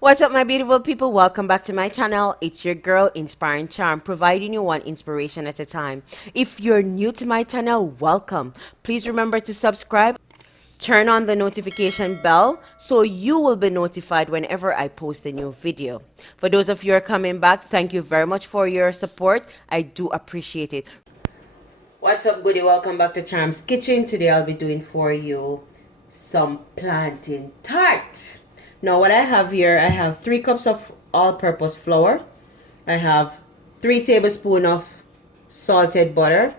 What's up, my beautiful people? Welcome back to my channel. It's your girl, Inspiring Charm, providing you one inspiration at a time. If you're new to my channel, welcome. Please remember to subscribe, turn on the notification bell so you will be notified whenever I post a new video. For those of you who are coming back, thank you very much for your support. I do appreciate it. What's up, goodie? Welcome back to Charm's Kitchen. Today I'll be doing for you some plantain tart. Now what I have here, I have 3 cups of all-purpose flour. I have 3 tablespoons of salted butter,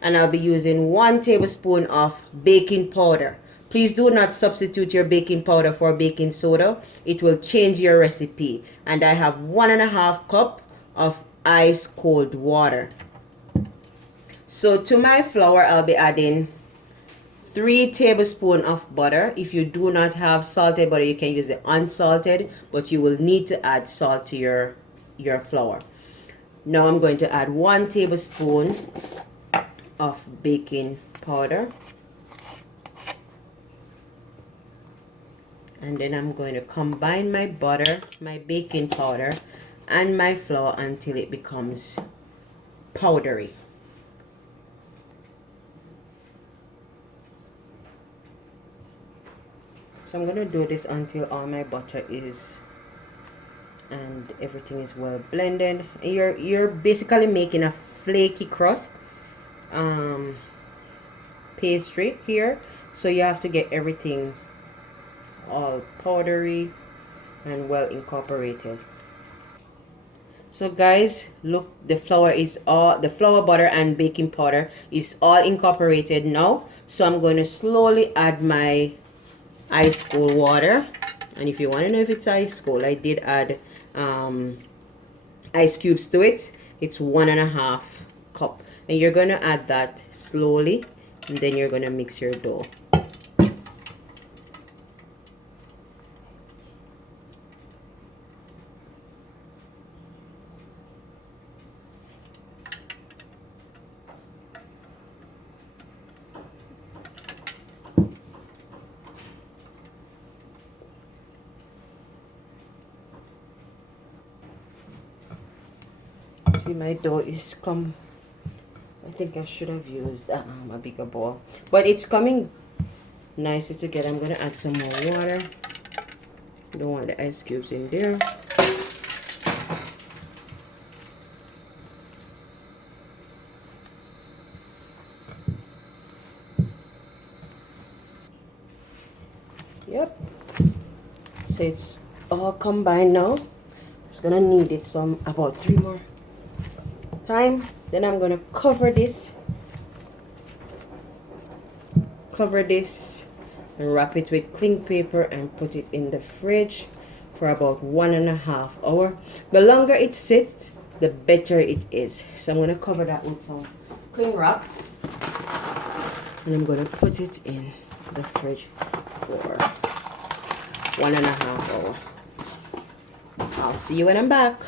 and I'll be using 1 tablespoon of baking powder. Please do not substitute your baking powder for baking soda. It will change your recipe. And I have 1.5 cup of ice cold water. So to my flour, I'll be adding 3 tablespoons of butter. If you do not have salted butter, you can use the unsalted, but you will need to add salt to your flour. Now I'm going to add 1 tablespoon of baking powder. And then I'm going to combine my butter, my baking powder, and my flour until it becomes powdery. So I'm going to do this until all my butter is and everything is well blended. You're basically making a flaky crust pastry here, so you have to get everything all powdery and well incorporated. So guys, look, the flour, butter and baking powder is all incorporated now. So I'm going to slowly add my ice cold water, and if you want to know if it's ice cold, I did add ice cubes to it. It's 1.5 cup, and you're going to add that slowly, and then you're going to mix your dough. See, my dough is come. I think I should have used a bigger bowl, but it's coming nicely together. I'm gonna add some more water. Don't want the ice cubes in there. Yep. So it's all combined now. Just gonna knead it about 3 more time. Then I'm gonna cover this and wrap it with cling paper and put it in the fridge for about 1.5 hours. The longer it sits, the better it is. So I'm gonna cover that with some cling wrap, and I'm gonna put it in the fridge for 1.5 hours. I'll see you when I'm back.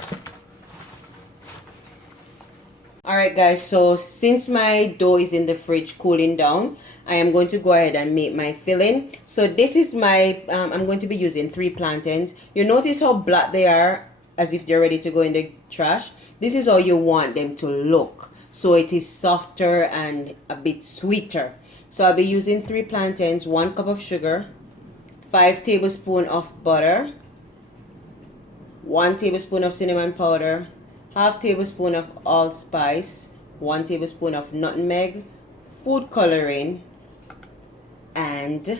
Alright guys, so since my dough is in the fridge cooling down, I am going to go ahead and make my filling. So this is my, I'm going to be using 3 plantains. You notice how black they are, as if they're ready to go in the trash. This is how you want them to look. So it is softer and a bit sweeter. So I'll be using 3 plantains, 1 cup of sugar, 5 tablespoons of butter, 1 tablespoon of cinnamon powder, half tablespoon of allspice, 1 tablespoon of nutmeg, food coloring, and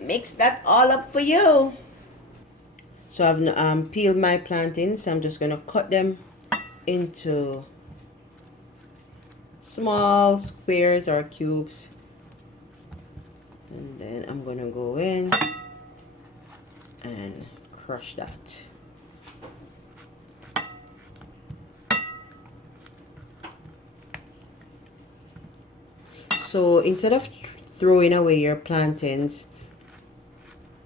mix that all up for you. So I've peeled my plantains. I'm just gonna cut them into small squares or cubes, and then I'm gonna go in and crush that. So instead of throwing away your plantains,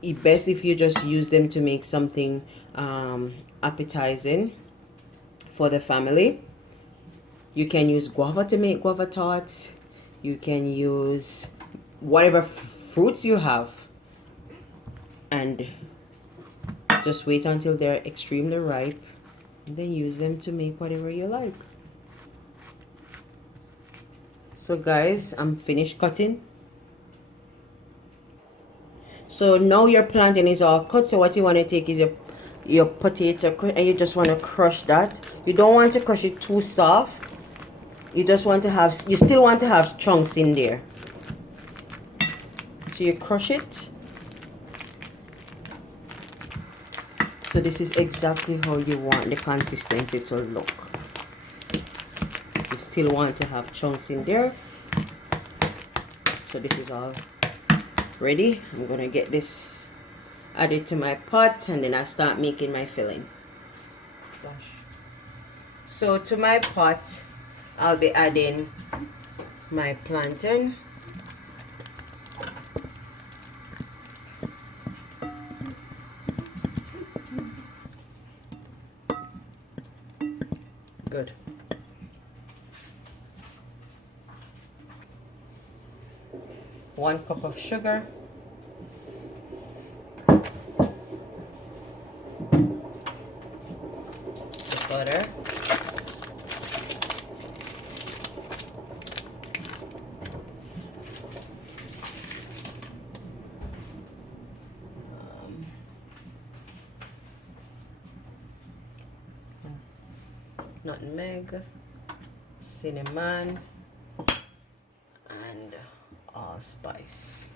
it's best if you just use them to make something appetizing for the family. You can use guava to make guava tarts. You can use whatever fruits you have and Just wait until they're extremely ripe and then use them to make whatever you like. So guys, I'm finished cutting. So now your plantain is all cut. So what you want to take is your potato and you just want to crush that. You don't want to crush it too soft. You just want to have, you still want to have chunks in there. So you crush it. So this is exactly how you want the consistency to look. You still want to have chunks in there. So this is all ready. I'm gonna get this added to my pot and then I start making my filling. So to my pot, I'll be adding my plantain. Good. One cup of sugar. The butter. Nutmeg, cinnamon, and allspice.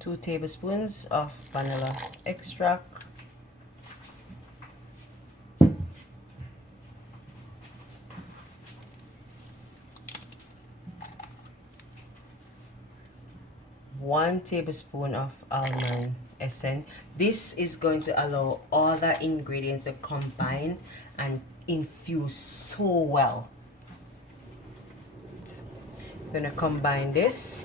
2 tablespoons of vanilla extract. 1 tablespoon of almond essence. This is going to allow all the ingredients to combine and infuse so well. I'm gonna combine this.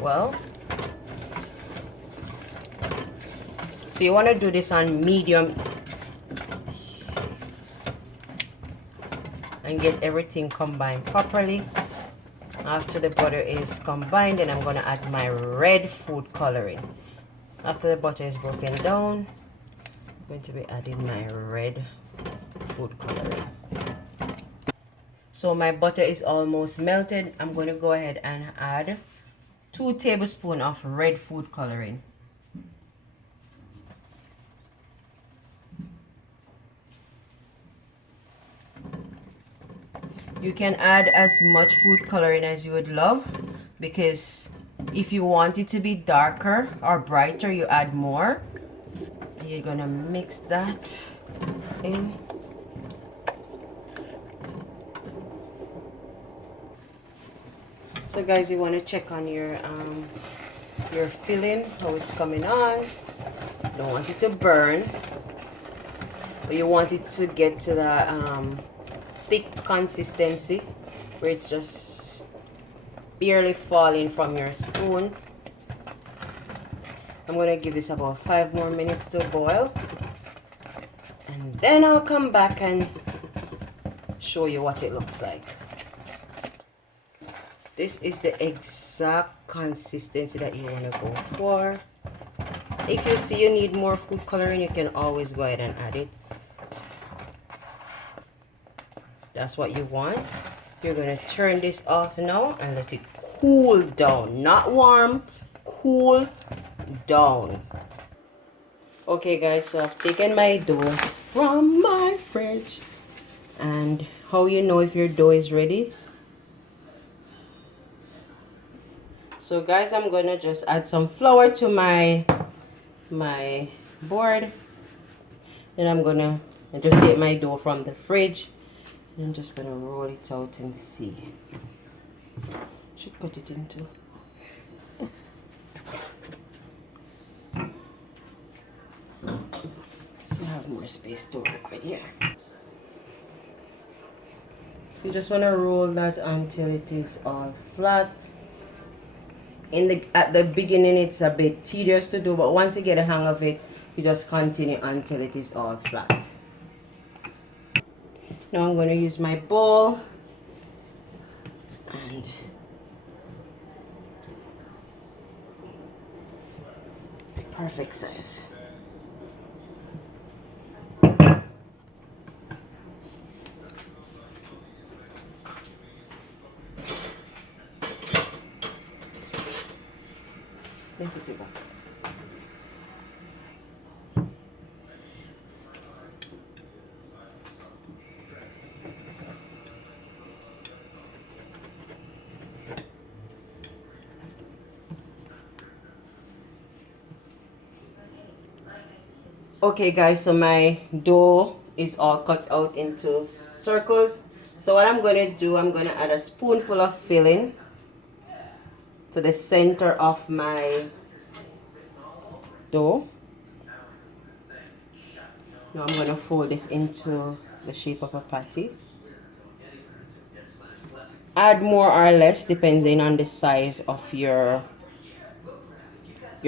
Well, so you want to do this on medium and get everything combined properly. After the butter is combined, then I'm going to add my red food coloring. After the butter is broken down, I'm going to be adding my red food coloring. So my butter is almost melted. I'm going to go ahead and add 2 tablespoons of red food coloring. You can add as much food coloring as you would love, because if you want it to be darker or brighter, you add more. You're gonna mix that in. So guys, you want to check on your filling, how it's coming on. Don't want it to burn, but you want it to get to the thick consistency where it's just barely falling from your spoon. I'm gonna give this about 5 more minutes to boil, and then I'll come back and show you what it looks like. This is the exact consistency that you want to go for. If you see you need more food coloring, you can always go ahead and add it. That's what you want. You're going to turn this off now and let it cool down. Not warm, cool down. Okay guys, so I've taken my dough from my fridge. And how you know if your dough is ready? So guys, I'm going to just add some flour to my board. Then I'm going to just get my dough from the fridge. I'm just gonna roll it out and see. Should cut it into. So you have more space to work with here. So you just wanna roll that until it is all flat. At the beginning, it's a bit tedious to do, but once you get a hang of it, you just continue until it is all flat. Now I'm going to use my bowl And perfect size. Let me put it back. Okay guys, so my dough is all cut out into circles. So what I'm going to do, I'm going to add a spoonful of filling to the center of my dough. Now I'm going to fold this into the shape of a patty. Add more or less depending on the size of your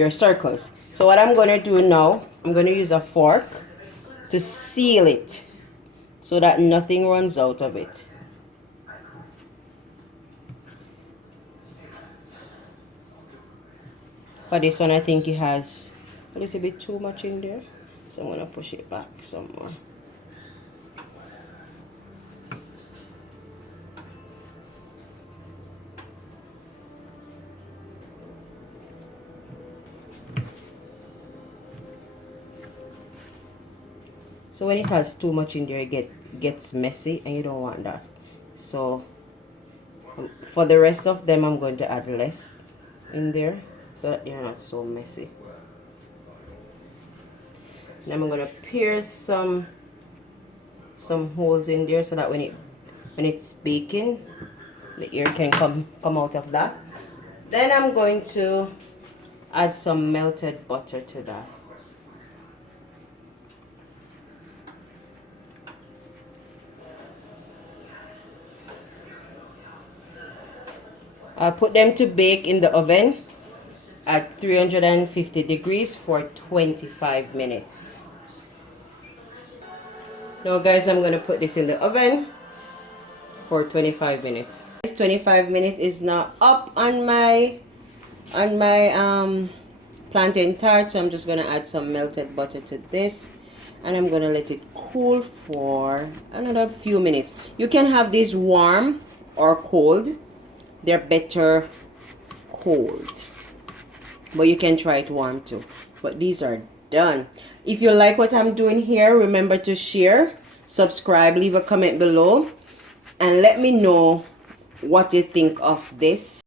circles. So what I'm going to do now, I'm going to use a fork to seal it so that nothing runs out of it. For this one, I think it has a little bit too much in there, so I'm going to push it back some more. So when it has too much in there, it gets messy, and you don't want that. So for the rest of them, I'm going to add less in there so that you're not so messy. Then I'm going to pierce some holes in there so that when it's baking, the air can come out of that. Then I'm going to add some melted butter to that. I'll put them to bake in the oven at 350 degrees for 25 minutes. Now guys, I'm going to put this in the oven for 25 minutes. This 25 minutes is now up on my plantain tart, so I'm just going to add some melted butter to this, and I'm going to let it cool for another few minutes. You can have this warm or cold. They're better cold, but you can try it warm too. But these are done. If you like what I'm doing here, remember to share, subscribe, leave a comment below, and let me know what you think of this.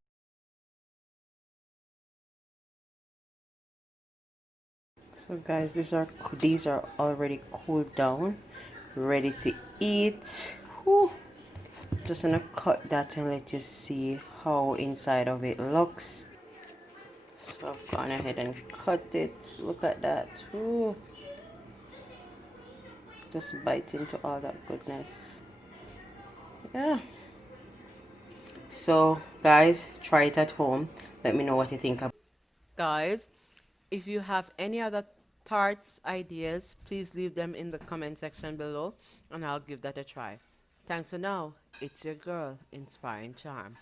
So guys, these are already cooled down, ready to eat. Whew. Just gonna cut that and let you see how inside of it looks. So I've gone ahead and cut it. Look at that. Ooh. Just bite into all that goodness. Yeah. So guys, try it at home. Let me know what you think. Guys, if you have any other tarts ideas, please leave them in the comment section below and I'll give that a try. Thanks for now. It's your girl, Inspiring Charm.